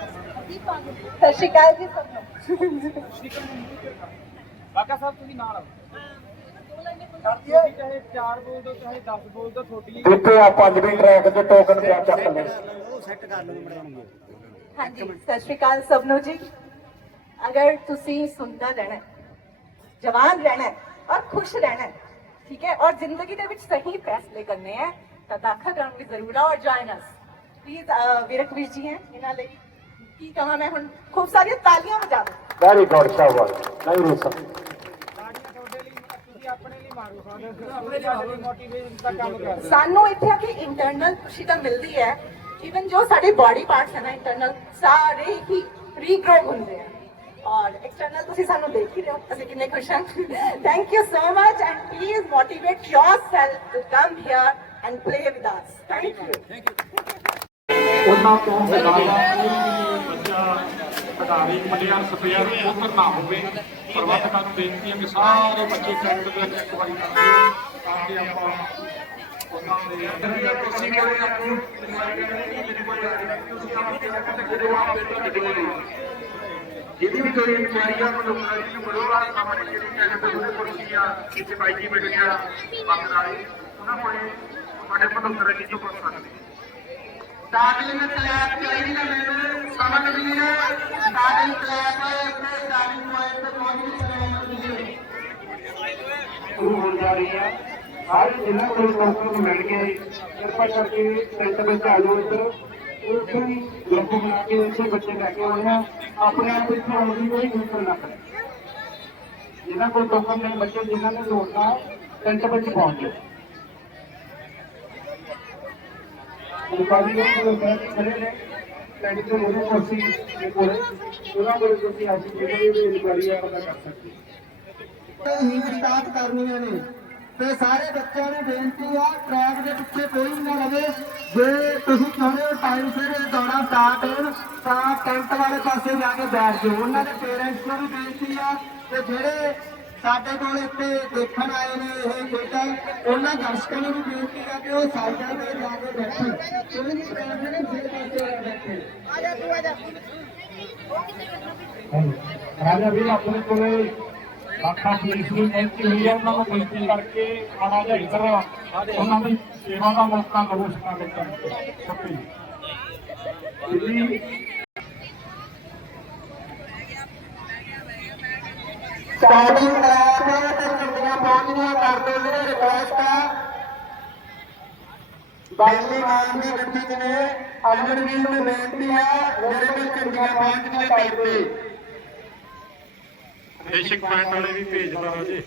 ਸਤਿ ਸ਼੍ਰੀ ਅਕਾਲ ਜੀ ਸਭ ਨੂੰ। ਕਾਕਾ ਸਾਹਿਬ ਤੁਸੀਂ ਨਾਲ ਆਓ। ਚਾਹੇ 4 ਬੋਲ ਦੋ ਚਾਹੇ 10 ਬੋਲ ਦੋ ਤੁਹਾਡੀ ਜਿੱਥੇ ਆ ਪੰਜਵੀਂ ਟਰੈਕ ਤੇ ਟੋਕਨ ਪਿਆ ਚੱਕ ਲੈ ਹਾਂਜੀ ਸਤਿ ਸ਼੍ਰੀ ਅਕਾਲ ਸਭ ਨੂੰ ਜੀ। ਅਗਰ ਤੁਸੀਂ ਸੁੰਦਰ ਰਹਿਣਾ ਹੈ, ਜਵਾਨ ਰਹਿਣਾ ਹੈ ਔਰ ਖੁਸ਼ ਰਹਿਣਾ ਹੈ, ਠੀਕ ਹੈ? ਔਰ ਜ਼ਿੰਦਗੀ ਦੇ ਵਿੱਚ ਸਹੀ ਫੈਸਲੇ ਕਰਨੇ ਹੈ ਤਾਂ ਦਾਖਲ ਕਰਨ ਵੀ ਜ਼ਰੂਰ ਆਓ ਔਰ ਜੁਆਇਨ ਅਸ ਪਲੀਜ਼ ਵੀਰਕਵੀਰ ਜੀ ਹੈ ਇਹਨਾਂ ਲਈ ਕੀ ਕਹਾਂ ਮੈਂ ਹੁਣ? ਖੂਬ ਸਾਰੀਆਂ ਤਾਲੀਆਂ ਵਜਾ ਦਿਓ। ਵੈਰੀ ਗੁੱਡ ਸ਼ਾਬਾਸ਼। ਨਹੀਂ ਰੁਸਾ ਤਾੜੀਆਂ ਤੁਹਾਡੇ ਲਈ ਤੁਸੀਂ ਆਪਣੇ ਲਈ ਮਾਰੋ ਸਾਡੇ ਆਪਣੇ ਲਈ ਮੋਟੀਵੇਸ਼ਨ ਦਾ ਕੰਮ ਕਰਦੇ ਸਾਨੂੰ ਇੱਥੇ ਆ ਕੇ ਇੰਟਰਨਲ ਖੁਸ਼ੀ ਤਾਂ ਮਿਲਦੀ ਹੈ। ਇਵਨ ਜੋ ਸਾਡੇ ਬਾਡੀ ਪਾਰਟਸ ਹੈ ਨਾ ਇੰਟਰਨਲ ਸਾਰੇ ਹੀ ਰੀਗਰੋ ਹੁੰਦੇ ਆ। ਔਰ ਐਕਸਟਰਨਲ ਤੁਸੀਂ ਸਾਨੂੰ ਦੇਖ ਹੀ ਰਹੇ ਹੋ ਅਸੀਂ ਕਿੰਨੇ ਖੁਸ਼ ਹਾਂ। Thank you so much and please motivate yourself to come here and play with us. Thank you. ਉਹਨਾਂ ਤੋਂ ਇਲਾਵਾ ਕੋਈ ਵੀ ਬੱਚਾ ਖਿਡਾਰੀ ਪਲੇਅਰ ਸਪੇਅਰ ਉਧਰ ਨਾ ਹੋਵੇ, ਪ੍ਰਬੰਧਕਾਂ ਨੂੰ ਬੇਨਤੀ ਹੈ ਕਿ ਸਾਰੇ ਬੱਚੇ ਕੈਂਪ ਦੇ ਵਿੱਚ ਇੱਕ ਵਾਰੀ ਆਉਣ ਤਾਂ ਕਿ ਆਪਾਂ ਉਹਨਾਂ ਦੇ ਤੁਸੀਂ ਕਹਿੰਦੇ ਆਪਣੀ ਜਿਹਦੀ ਵੀ ਕੋਈ ਇਨਕੁਆਇਰੀ ਆ ਮਨੁੱਖ ਨੂੰ ਬੜੋੜਾ ਸਮਝ ਕੇ ਜਿਹੜੇ ਬੜੋੜੇ ਪੁਰਸੀ ਆ ਇੱਥੇ ਬਾਈ ਜੀ ਮਿਲ ਗਿਆ ਬਾਕੀ ਵਾਲੇ ਉਹਨਾਂ ਕੋਲੇ ਸਾਡੇ ਮਨੁੱਖ ਰਜੀ ਤੋਂ ਪੁੱਛ ਸਕਦੇ ਸਟਾਰਟਿੰਗ ਕਲੈਪ ਚਾਹੀਦੀ ਹੈ ਮੈਨੂੰ ਸਮਝ ਨਹੀਂ ਹੈ ਸਟਾਰਟਿੰਗ ਕਲੈਪ ਤੇ ਸਟਾਰਟਿੰਗ ਪੁਆਇੰਟ ਤੇ ਪਹੁੰਚਣੀ ਚਾਹੀਦੀ ਹੈ ਸ਼ੁਰੂ ਹੋ ਜਾ ਰਹੀ ਹੈ ਸਾਰੇ ਜਿਨ੍ਹਾਂ ਕੋਲ ਟੋਕਨ ਮਿਲ ਗਏ ਕਿਰਪਾ ਕਰਕੇ ਸੈਂਟਰ ਵਿੱਚ ਆ ਜਾਓ ਇੱਧਰ ਉੱਥੇ ਗਰੁੱਪ ਬਣਾ ਕੇ ਇੱਥੇ ਬੱਚੇ ਲੈ ਕੇ ਆਉਣੇ ਆ। ਆਪਣੇ ਆਪ ਇੱਥੇ ਆਉਣ ਦੀ ਕੋਈ ਮੁਸ਼ਕਲ ਨਾ ਕਰੇ ਜਿਨ੍ਹਾਂ ਕੋਲ ਟੋਕਨ ਨਹੀਂ ਬੱਚੇ ਜਿਨ੍ਹਾਂ ਨੇ ਦੌੜਨਾ ਸੈਂਟਰ ਵਿੱਚ ਪਹੁੰਚ ਜਾਓ ਦੇ ਕੋਲ ਉਹਨਾਂ ਕੋਲ ਤੁਸੀਂ ਅੱਜ ਜਿਹੜੇ ਵੀ ਇਨਕੁਆਰੀ ਆ ਪਤਾ ਕਰ ਸਕਦੇ ਹੀ। ਸਟਾਰਟ ਕਰਨੀਆਂ ਨੇ। ਤੇ ਸਾਰੇ ਬੱਚਿਆਂ ਨੂੰ ਬੇਨਤੀ ਆ ਟਰੈਕ ਦੇ ਪਿੱਛੇ ਕੋਈ ਨਾ ਰਵੇ। ਜੇ ਤੁਸੀਂ ਚਾਹੁੰਦੇ ਹੋ ਟਾਈਮ ਸਿਰ ਇਹ ਦੌੜਾਂ ਸਟਾਰਟ ਹੋਣ, ਤਾਂ ਟੈਂਟ ਵਾਲੇ ਪਾਸੇ ਜਾ ਕੇ ਬੈਠ ਜਾਓ। ਉਹਨਾਂ ਦੇ ਪੇਰੈਂਟਸ ਨੂੰ ਵੀ ਬੇਨਤੀ ਆ ਤੇ ਜਿਹੜੇ ਸਾਡੇ ਕੋਲ ਇੱਥੇ ਦੇਖਣ ਆਏ ਨੇ ਇਹ ਖੇਡਾਂ। ਉਹਨਾਂ ਦਰਸ਼ਕਾਂ ਨੂੰ ਬੇਨਤੀ ਆ ਕਿ ਉਹ ਸਾਈਡਾਂ ਤੇ ਜਾ ਕੇ ਬੈਠਣ। ਕੋਈ ਵੀ ਟਰੈਕ ਦੇ ਪਿੱਛੇ ਪਾਸੇ ਆ ਬੈਠੇ ਰਾਜਾ ਵੀ ਆਪਣੇ ਕੋਲੇ ਬਾਖਾ ਪੁਲਿਸ ਵੀ ਪਹੁੰਚੀ ਹੋਈ ਹੈ ਉਹਨਾਂ ਨੂੰ ਬੇਨਤੀ ਕਰਕੇ ਆਣਾ ਜਾ ਇੱਧਰ ਉਹਨਾਂ ਦੀ ਸੇਵਾ ਦਾ ਮੌਕਾ ਦਿਓ ਸਕਾ ਦੇ ਕਰਕੇ ਜੀ ਸਟਾਰਟਿੰਗ ਕਲਾਸ ਤੇ ਚੰਡੀਆਂ ਪਹੁੰਚਣੀਆਂ ਕਰਦੇ ਜਿਹੜੇ ਰਿਕੁਐਸਟ ਆ। ਬਾਲੀ ਮਾਨ ਦੀ ਗੱਡੀ ਨੇ, ਅਮਰਵੀਰ ਨੂੰ ਬੇਨਤੀ ਆ ਜਿਹੜੇ ਵੀ ਚੰਡੀਆਂ ਪਹੁੰਚਣੀਆਂ ਕਰਦੇ ਬੇਸ਼ੱਕ ਪੁਆਇੰਟ ਵਾਲੇ ਵੀ ਭੇਜ ਦਿਓ ਜੀ।